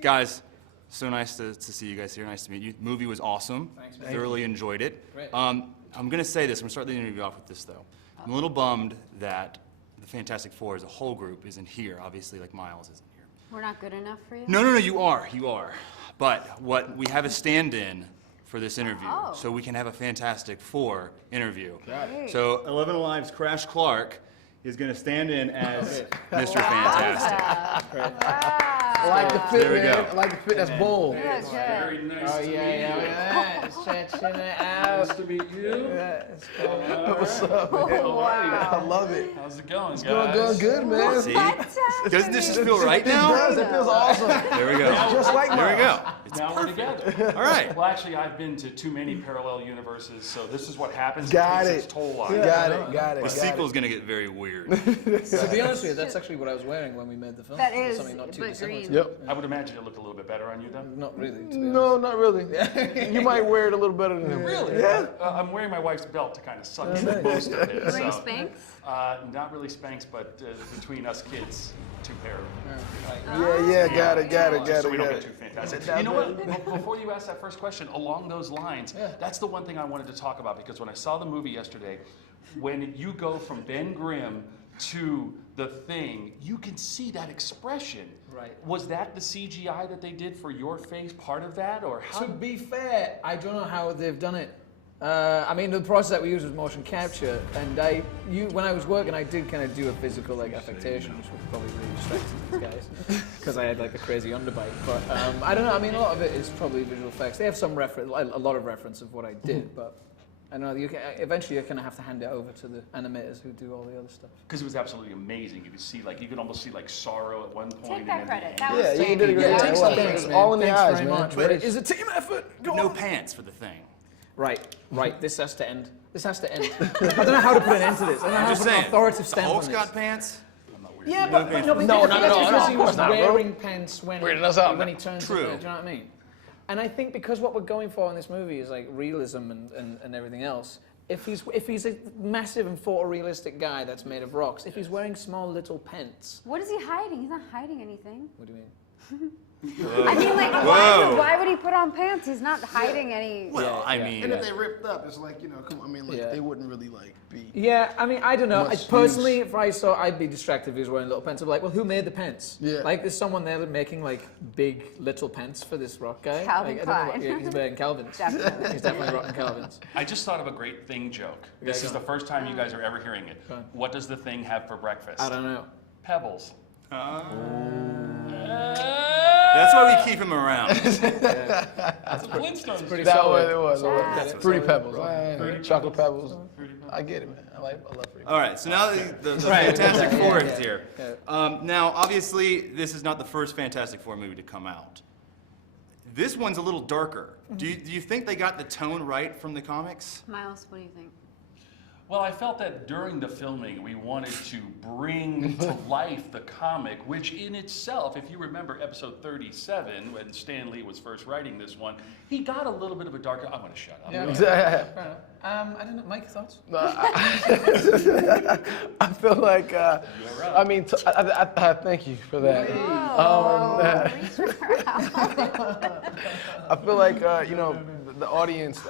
Guys, so nice to see you guys here. Nice to meet you. The movie was awesome. Thanks, man. Thoroughly enjoyed it. Great. I'm going to say this. I'm going to start the interview off with this, though. I'm a little bummed that the Fantastic Four as a whole group isn't here. Obviously, like Miles isn't here. We're not good enough for you? No, you are. You are. But we have a stand-in for this interview, so we can have a Fantastic Four interview. Great. So 11 Alive's Crash Clark is going to stand in as Mr. Fantastic. I like the fit, There we man. go. I like the fit. That's bold. Yeah, good. Very nice Oh to yeah, meet yeah, you. yeah. Stretching it out. Nice to meet you. What's up, man? Oh, wow. I love it. How's it going, guys? Going good, man. See? Fantastic. Doesn't this just feel right It now? does. It feels awesome. There we go. Just like There we Miles. go. It's Now we're together. all right. Well, actually, I've been to too many parallel universes, so this is what happens. Got in it. Its toll on. Got it. Got it. The got sequel's going to get very weird. To be honest with you, that's actually what I was wearing when we made the film. That is, Something not too but dissimilar green. to Yep. I would imagine it looked a little bit better on you, then. Not really, to be No, honest. not really. You might wear it a little better than him. Really? Yeah. I'm wearing my wife's belt to kind of suck in most of it. Wearing so, Spanx? not really Spanx, but between us kids, two pair. Yeah, got it. Just so we don't got get too fantastic. You know what? Before you ask that first question, along those lines, that's the one thing I wanted to talk about, because when I saw the movie yesterday, when you go from Ben Grimm to The Thing, you can see that expression. Right. Was that the CGI that they did for your face part of that, or how? To be fair, I don't know how they've done it. I mean, the process that we used was motion capture, and when I was working, I did kind of do a physical affectation, which was probably really distracting to these guys, because I had like a crazy underbite. But I don't know. I mean, a lot of it is probably visual effects. They have some reference, a lot of reference of what I did, but I know eventually you kind of have to hand it over to the animators who do all the other stuff. Because it was absolutely amazing. You could see, you could almost see sorrow at one point. Take that and credit. then- That was Yeah, you did a great Yeah, job. thanks, It was thanks, man. all in the Thanks eyes, very man. much. But it is a team effort. Go No on. pants for The Thing. Right. This has to end. This has to end. I don't know how to put an end to this. I don't know I'm how to just put an saying. authoritative The stamp on Hulk's this. got pants. Yeah, but pants. no, No, because he of was course not, bro. wearing pants when Weirding us out, when man. he turns. True. Do you know what I mean? And I think because what we're going for in this movie is realism and everything else. If he's a massive and photorealistic guy that's made of rocks, if he's wearing small little pants, What is he hiding? He's not hiding anything. what do you mean? I mean, Whoa. why would he put on pants? He's not hiding any. Well, I yeah. mean, And if they ripped up, it's come on, I mean, Yeah. they wouldn't really be. Yeah, I mean, I don't know. Must Personally, if I saw, I'd be distracted if he was wearing little pants. I'd be like, well, who made the pants? Yeah. There's someone there making big little pants for this rock guy. Calvin I don't know Klein. yeah, he's wearing Calvins. Definitely. He's definitely rocking Calvins. I just thought of a great Thing joke. This go is on. the first time you guys are ever hearing it. Go on. What does the Thing have for breakfast? I don't know. Pebbles. that's why we keep him around. That's a Flintstones. Pretty That solid. was. That's Fruity solid. Pebbles. Right. Chocolate Pebbles. I get it, man. I love Fruity All right, so now the Right. Fantastic Yeah, Four yeah, is here. yeah. Now, obviously, this is not the first Fantastic Four movie to come out. This one's a little darker. Do you think they got the tone right from the comics? Miles, what do you think? Well, I felt that during the filming, we wanted to bring to life the comic, which in itself, if you remember episode 37, when Stan Lee was first writing this one, he got a little bit of a darker. I'm going to shut up. Yeah. Pebbles. Fair enough. I don't know. Mike, thoughts? No, I feel like, I mean, I thank you for that. I feel like, the audience,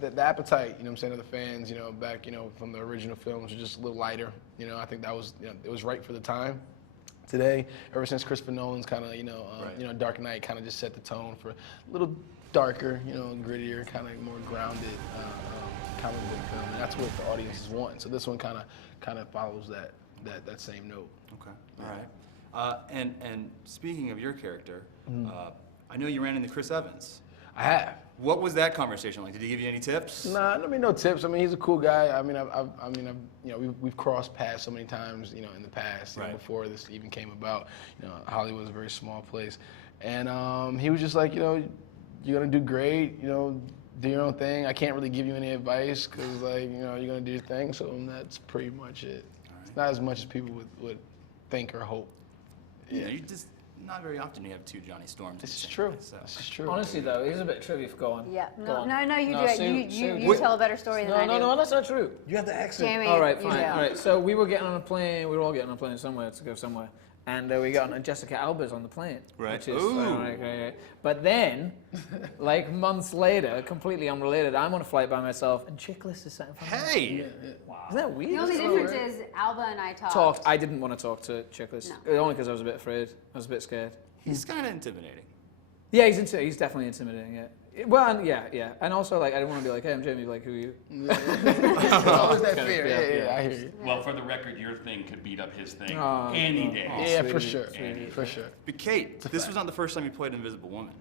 the appetite, you know what I'm saying, of the fans, back, from the original films was just a little lighter. I think that was, it was right for the time. Today, ever since Christopher Nolan's kind of, Dark Knight kind of just set the tone for a little darker, grittier, kind of more grounded comic book film, and that's what the audiences want. So this one kind of follows that same note. Okay, all right. And speaking of your character, I know you ran into Chris Evans. I have. What was that conversation like? Did he give you any tips? Nah, I mean, no tips. I mean, he's a cool guy. I mean, we've crossed paths so many times, in the past, Right. before this even came about. Hollywood's a very small place, and he was just like, you're gonna do great. Do your own thing. I can't really give you any advice because, you're gonna do your thing. So that's pretty much it. Right. It's not as much as people would think or hope. Yeah, you just not very often you have two Johnny Storms. This is at the same true. time, so. This is true. Honestly, though, here's a bit of trivia for go on. Yeah. Go No, on. no, you do No, it. Sue- You Sue- tell a better story than I do. No, that's not true. You have the accent. Jamie, All right, you fine. do. All right, so we were getting on a plane. We were all getting on a plane somewhere to go somewhere. And we got on Jessica Alba's on the plane. Right. Which is, Ooh. but then, like months later, completely unrelated, I'm on a flight by myself, and Chickless is sat in front of me. Hey! Isn't that weird? The only difference is Alba and I talked. I didn't want to talk to Chickless, only because I was a bit afraid. I was a bit scared. He's kind of intimidating. Yeah, he's definitely intimidating. Yeah. Well, and yeah, and also like I didn't want to be like, hey, I'm Jamie. Like, who are you? There's always that fear. yeah. Yeah, I hear you. Well, for the record, your thing could beat up his thing Oh, any day. Yeah, for sweetie, sure. sweetie. For sure. But Kate, this was not the first time you played Invisible Woman.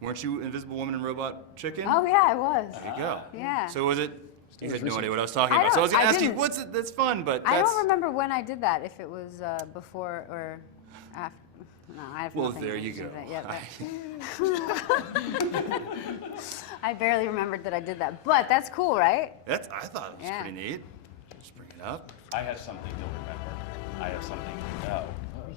Weren't you Invisible Woman in Robot Chicken? Oh yeah, I was. There you go. Yeah. So was it? You had no idea what I was talking I about. So I was don't- gonna I ask you, didn't. what's it? That's fun, but I that's. don't remember when I did that. If it was before or after. No, I have Well, nothing there to you do go. with it. Yeah, I barely remembered that I did that, but that's cool, right? That's. I thought it was Yeah. pretty neat. Just bring it up. I have something you'll remember. I have something you know.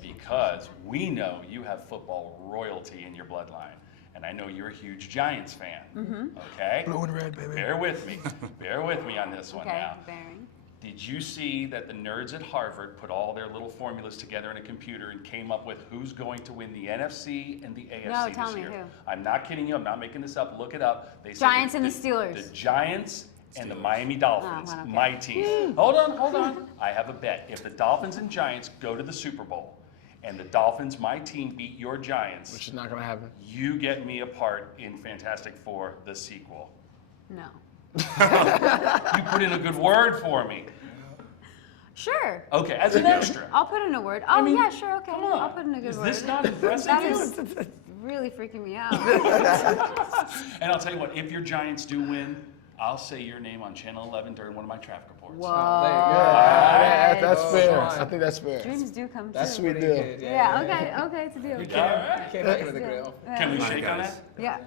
Because we know you have football royalty in your bloodline. And I know you're a huge Giants fan. Okay? Blue and red, baby. Bear with me. Bear with me on this one Okay, now. bearing. Did you see that the nerds at Harvard put all their little formulas together in a computer and came up with who's going to win the NFC and the AFC No, this tell me year? who. I'm not kidding you. I'm not making this up. Look it up. They said Giants and the Steelers. The Giants and the Miami Dolphins, Oh, I don't my care. team. Hold on. I have a bet. If the Dolphins and Giants go to the Super Bowl and the Dolphins, my team, beat your Giants, Which is not gonna happen. you get me a part in Fantastic Four, the sequel. No. You put in a good word for me. Sure. Okay, as an extra. I'll put in a word. Oh mean, yeah, sure. Okay. Come on. I'll put in a good Is word. this not impressing That you? is really freaking me out. And I'll tell you what, if your Giants do win, I'll say your name on Channel 11 during one of my traffic reports. Whoa. That's Oh, fair. fine. I think that's fair. Dreams do come true. That's sweet Pretty deal. good, Yeah. Okay. It's a deal. All right. Came back with a great offer. Can we All right, shake on guys. that? Yeah.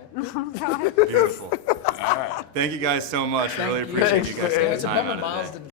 Beautiful. All right. Thank you guys so much. I really you. appreciate you guys Thanks, taking It's the a time bummer out Miles of the day. didn't